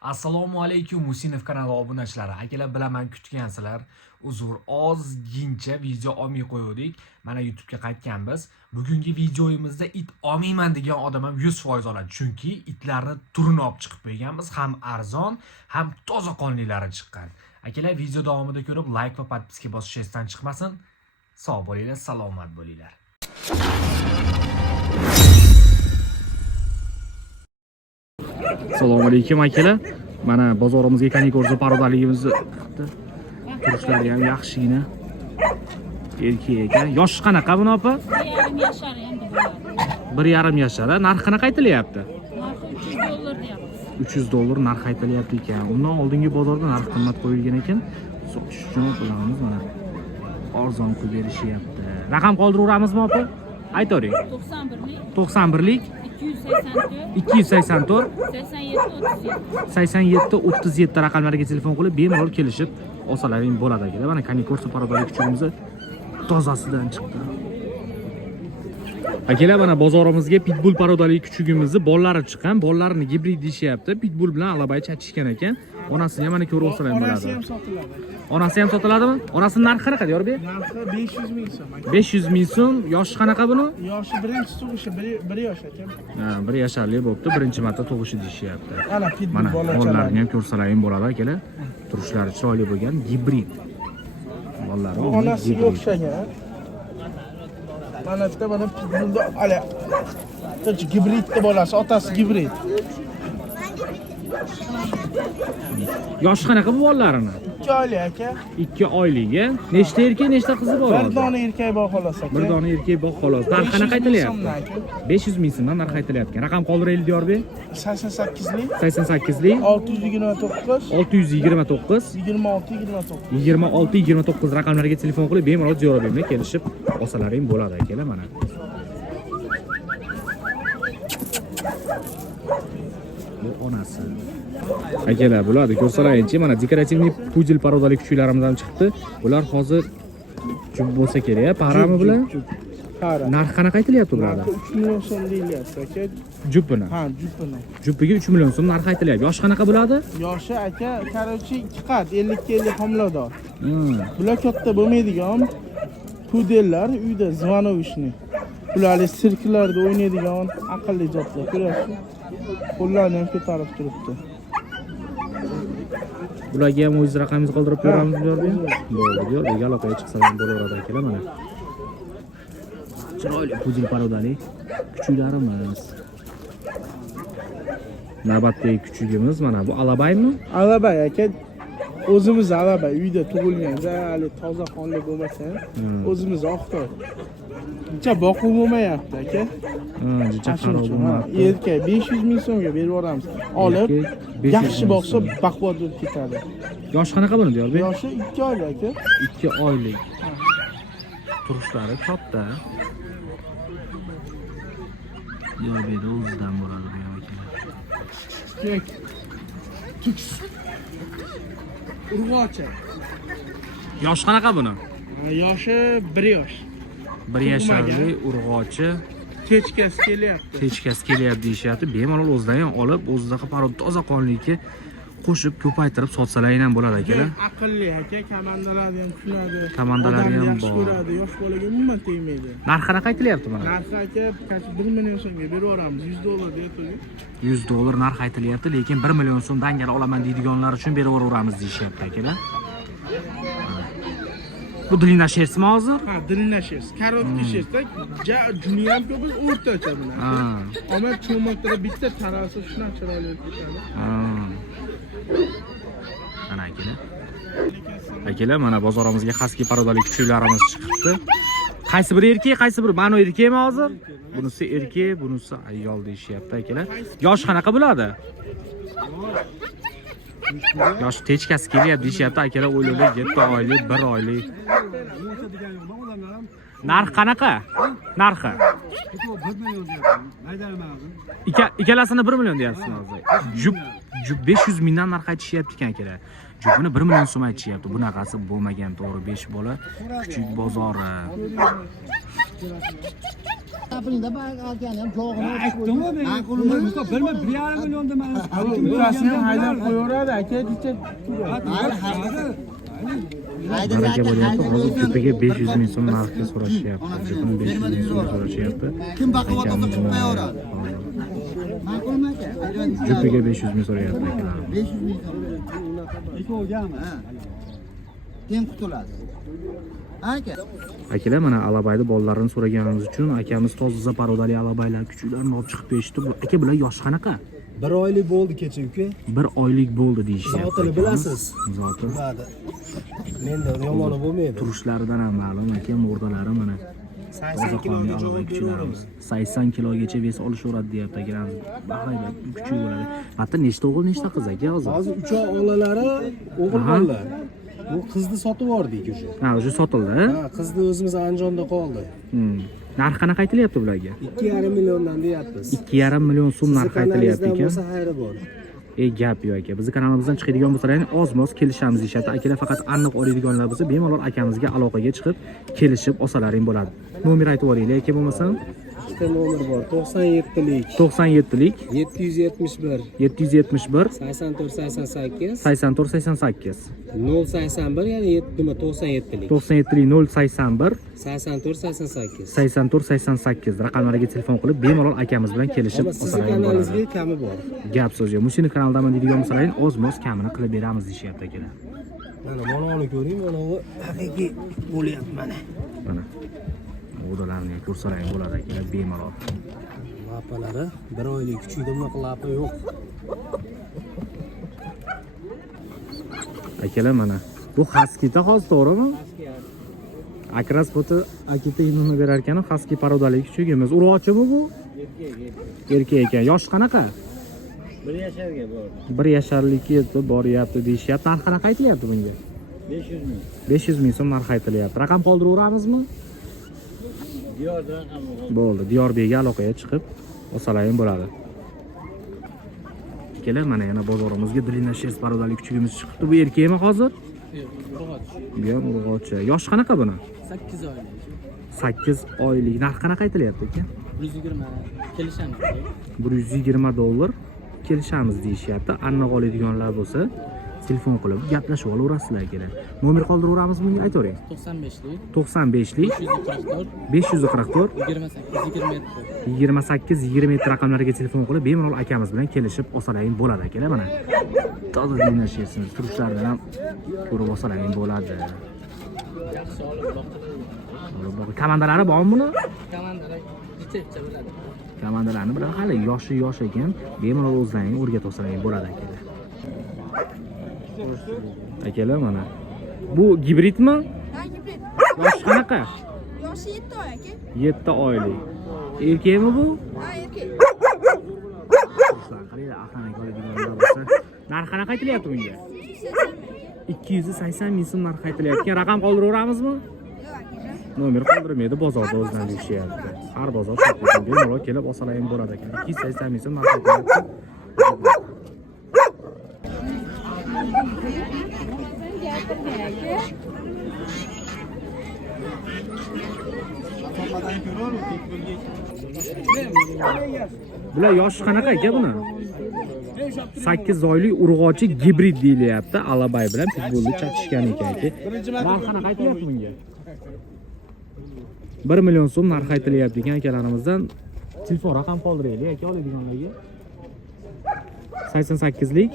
Assalomu alaykum Musinov kanali obunachilari. Akalar bilaman kutgansizlar. Uzr, ozgincha video olmay qo'ydik. Mana YouTube ga qaytganmiz. Bugungi videoyimizda it olmayman degan odam ham 100% oladi. Chunki itlarni turini olib chiqib qo'yganmiz. Ham arzon, ham toza qonlilari chiqqan. Akalar video davomida ko'rib, like va podpiska bosish esdan chiqmasin. Sog' bo'linglar, salomat bo'linglar. Assalomu alaykum akalar. Mana bozorimizga kanikorza parodaligimizni turishlari ham yaxshigina. Erkak ekan. Yoshi qanaqa buni opa? 1,5 yashar endi bo'ladi. 1,5 yashar. Narxi qanaqa aytilyapti? Narxi $3 deyapti. $300 narx aytilyapti ekan. Undan oldingi bozorda narx qimmat qo'yilgan ekan. So'kish uchun qilamiz mana. Arzon qilib berishyapti. Raqam qoldiraveramizmi opa? Aytavering. 91lik 284 87 37 raqamlariga telefon qilib bemalol kelishib olsalaring bo'ladi akalar. Mana kanikorsa parodali kuchugimizni tozasidan chiqdi. Akalar mana bozorimizga pitbull parodali kuchugimizni bollari chiqqan. Bollarini gibrid deyishyapti. Pitbull bilan alabay chatishgan ekan. Onasini ham mana ko'rib olsalaring bo'ladi. Onasi ham sotiladi. Onasi ham sotiladimi? Onasining narxi qanaqa Diyorbek? Narxi 500 ming so'm. 500 ming so'm. Yoshi qanaqa buni? Yoshi birinchi tug'ishi 1 yosh ekan. Ha, 1 yasharlik bo'pti. Birinchi marta tug'ishi deyishyapti. Ana pitbull Mana bolachalar. bollarni ham ko'rsalaring bo'ladi akalar. Turishlari chiroyli bo'lgan gibrid. Bollari Onasiga o'xshagan. Mana bitta mana pitbullda ala. Tinch gibridni bolasi, otasi gibrid. Yoshi qanaqa bu bollarini? 2 oylik aka. 2 oylik. Nechta erkak, nechta qizi bor? Bir dona erkak bor xolos aka. Bir dona erkak bor xolos. Narxi qanaqa aytilyapti? 500 ming so'mdan narx aytilyapti. Raqam qoldiraylik Diyorbek. 88lik 88lik 629 629 26 29 raqamlariga telefon qilib bemalol Diyorbek bilan kelishib olsalaring bo'ladi akalar mana. Bu onasi. Akalar bularni ko'rsalaringchi, mana dekorativniy pudel parodali kuchuklarimiz ham chiqdi. Bular hozir jup bo'lsa kerak, parami bilan. Qara. Narx qanaqa aytilyapti bularda? 3 million so'm deyilyapti aka. Jupini. Ha, jupini. Jupiga 3 million so'm narx aytilyapti. Yoshi qanaqa bo'ladi? Yoshi aka, qarochi 2 qat, 50 homilador. Bular katta bo'lmaydigan pudellar, uyda Zvanovishni. Bular sirklarda o'ynaydigan aqlli zotlar. Ko'ryapsiz? Qo'llarni ham ko'tarib turibdi. Bularga ham o'z raqamingizni qoldirib beramiz Diyorbek. Bo'ldi, Diyorbek aloqaga chiqsalar bo'laveradi akalar mana. Chiroyli pudel parodali kuchuklarimiz. Navbatdagi kuchugimiz mana bu alabaymi? Alabay aka. O'zimiz alabay uyda tug'ilgan, hali toza qonli bo'lmasa, o'zimiz oqtoy. Uncha boqib bo'lmayapti aka. Jicha xarob bo'lmayapti. Erkak 500 ming so'mga berib yuboramiz. Olib, yaxshi boqsa baquvvat bo'lib ketadi. Yoshi qanaqa buni Diyorbek? Yoshi 2 oylik aka. 2 oylik. Turishlari katta. Diyorbek o'zidan bo'ladi bu akalar. Tuks. Urg'ochi. Yoshi qanaqa buni? Yoshi 1 yosh. 1 yasharlik urg'ochi. Kechkasi kelyapti. Kechkasi kelyapti deyishyapti. Bemalol o'zidan ham olib, o'zidaqa parod toza qonlikka qo'shib ko'paytirib sotsalaring ham bo'ladi akalar. Aqlli aka, komandalari ham tushunadi. Komandalari ham yaxshi bor. ko'radi, yosh bolaga umuman tegmaydi. Narxi qanaqa aytilyapti mana? Narxi aka 1 million so'mga berib yuboramiz. $100 deyapti. $100 narx aytilyapti, lekin 1 million so'm dangal olaman deydiganlar uchun berib yuboramiz deyishyapti akalar. Bu dilina shersmi hozir? Ha, dilina shers. Karotka shersda juni ham ko'p, o'rtacha bular. Ha. Ammo cho'moqda bitta tarasi shunaqa chiroyli ketadi. Mana akalar. Akalar mana bozorimizga xaski parodali kuchuklarimiz chiqibdi. Qaysi biri erkak, qaysi biri? Mana erkakmi hozir? Bunisi erkak, bunisi ayol deyishyapti akalar. Yoshi qanaqa bo'ladi? Yoshi techkasi kelyapti deyishyapti akalar. O'ylaylik 7 oylik, 1 oylik. Narx qanaqa? Narxi? Ikkalasini 1 million deyapsiz hozir. Jup 500 mingdan narx aytishyapti ekan akalar. Jupini 1 million so'm aytishyapti. Bunaqasi bo'lmagan, to'g'ri 5 bola kuchuk bozori. Gapingda bak akani ham jog'ini Aytdim-ku men. Ma'qulmi? Mustafa bilma 1,5 million deman. Ikkasini haydab qo'yaveradi aka kecha. Baraka bo'lyapti. Hozir jupiga 500 ming so'm narxga so'rashyapti. Jupini 500 ming so'm so'rashyapti. Kim baquvvatasa chiqaveradi. Ma'qulmi aka? Jupiga 500 ming so'rayapti akalar. 500 ming so'm. Ha. Teng qutulasiz. Aka. Akalar mana alabayni bolalarini so'raganimiz uchun akamiz toza parodali alabaylar kuchuklarni olib chiqib berishdi. Bu aka bular yoshi qanaqa? 1 oylik bo'ldi kecha uka. 1 oylik bo'ldi deyishyapti. Zotini bilasiz. Zoti. Biladi. Menda yomoni bo'lmaydi. Turishlaridan ham ma'lum aka, murdalari mana 80 kiloga javob kuchuklarimiz. 80 kilogacha vес olishaveradi deyapti akalarimiz. Bahaybat kuchuk bo'ladi. Hatto nechta o'g'il, nechta qiz aka hozir? Hozir 3 olalari o'g'il bolalar. Bu qizni sotib yubordik o'sha. Ha, o'sha sotildi. Ha, qizni o'zimiz Andijonda qoldi. Narx qanaqa aytilyapti bularga? 2,5 milliondan deyapmiz. 2,5 million so'm narx aytilyapti ekan. Bo'lsa xayri bor. Gap yo'q aka. Bizni kanalimizdan chiqadigan bo'lsalar, oz-moz kelishamiz deyshati. Akalar faqat aniq oladiganlar bo'lsa, bemalol akamizga aloqaga chiqib, kelishib olsalaring bo'ladi. Nomer aytib yuboringlar aka bo'lmasam. Ikkita nomer bor. 97lik, 97lik 771, 771 8488, 8488 081 ya'ni 97lik, 97lik 081 8488. 8488 raqamlariga telefon qilib bemalol akamiz bilan kelishib Ama sizning olsalaring bo'ladi. kanalingizga kami bor. Gap so'z yo'q. Mushini kanaldaman deydigan bo'lsalaring, oz-moz kamini qilib beramiz deyishyapti akalar. Mana buni ko'ring, mana bu haqiqiy bo'lyapti mana. Mana o'dalarni ko'rsalaring bo'ladi akalar bemalol. Lapalari 1 oylik kuchukda bunaqa lapa yo'q. Akalar mana bu haskita hozir to'g'rimi? Akras foto akita nima berar ekan, haski parodali kuchugimiz. Urg'ochimi bu? Erkak ekan. Yoshi qanaqa? 1 yasharga bordi. 1 yasharlikka yetib boryapti deyishyapti. Narx qanaqa aytilyapti bunga? 500 ming. 500 ming so'm narx aytilyapti. Raqam qoldiraveramizmi? Diyorda raqami bor. Bo'ldi. Diyorbekga aloqaga chiqib olsalaring bo'ladi. Kelar mana yana bozorimizga длинношерсть parodali kuchugimiz chiqibdi. Bu erkakmi hozir? Bu ham urg'ochi. Yoshi qanaqa buni? 8 oylik. 8 oylik. Narx qanaqa aytilyapti aka? 120 kelishamiz. $120 kelishamiz deyishyapti. Aniq oladiganlar bo'lsa, telefon qilib gaplashib olaverasizlar akalar. Nomer qoldiraveramizmi bunga aytavering. 95lik 95lik 544 544 28 27. 28 raqamlariga telefon qilib bemalol akamiz bilan kelishib olsalaring bo'ladi akalar. Mana toza dinlashyapsiz. Turishlardan ham ko'rib olsalaring bo'ladi. Komandalari bormi buni? Komandalar bitta bo'ladi. Komandalarni bilan hali yosh ekan, bemalol o'zlaring o'rgatib olsalaring bo'ladi akalar. Akalar mana bu gibridmi? Ha, gibrid. Yoshi qanaqa? Yoshi 7 oy aka. 7 oylik. Erkakmi bu? Ha, erkak. Narx qanaqa aytilyapti bunga? 280 ming so'm narx aytilyapti. Raqam qoldiraveramizmi? Yo'q aka. Nomer qoldirmaydi, bozorda o'zidan deyishyapti. Har bozor shunday bemalol kelib olsalaring bo'ladi ekan. 280 ming so'm narx aytilyapti. Bular yoshi qanaqa aka buni? 8 oylik urg'ochi gibrid deyilyapti. Alabay bilan pitbulni chatishgan ekan aka. Narx qanaqa aytilyapti bunga? 1 million so'm narx aytilyapti ekan akalarimizdan. Telefon raqam qoldiraylik aka oladiganlarga. 88lik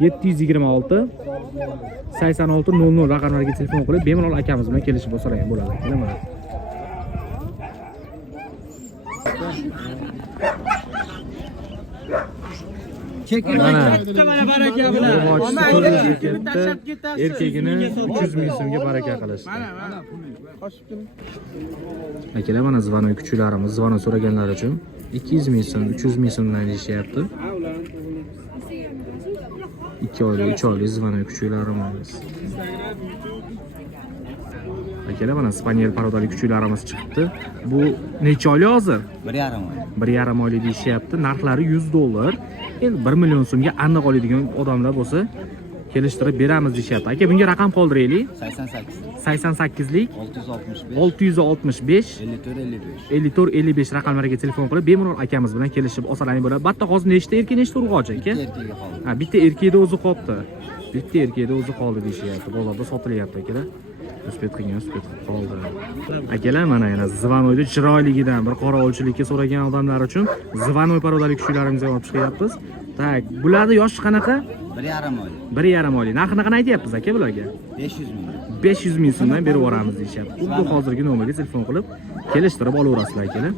726 8600 raqamlarga telefon qilib bemalol akamiz bilan kelishib olsalaring bo'ladi. Nima? Mana baraka bilan. Erkagini 300 ming so'mga baraka qilishdi. Akalar mana zvanoy kuchuklarimiz, zvano so'raganlar uchun 200 ming so'm, 300 ming so'mdan deyishyapti. 2 oylik, 3 oylik zvanoy kuchuklarimiz. Akalar mana spaniel parodali kuchuklarimiz chiqibdi. Bu necha oylik hozir? 1,5 oy. 1,5 oylik deyishyapti. Narxlari $100. Endi 1 million so'mga aniq oladigan odamlar bo'lsa, kelishtirib beramiz deyishyapti. Aka, bunga raqam qoldiraylik. 88 88lik 665 665 54 55 54 55 raqamlariga telefon qilib bemalol akamiz bilan kelishib olsalaring bo'ladi. Batta hozir nechta erkak, nechta urg'ochi aka? erkakga qoldi. Ha, bitta erkakda o'zi qoldi. Bitta erkakda o'zi qoldi deyishyapti. Bozorda sotilyapti akalar. Uspet qilgan qoldi. Akalar, mana yana Zvanoyda chiroyligidan bir qora olchilikka so'ragan odamlar uchun Zvanoy parodalik kuchularimizga olib chiqyapmiz. Tak, bularning yoshi qanaqa? 1,5 oy. 1,5 oylik. Narxini qanaqa aytyapmiz aka bularga? 500 ming. 500 ming so'mdan berib yuboramiz deyishyapti. Xuddi hozirgi nomerga telefon qilib kelishtirib olaverasizlar akalar.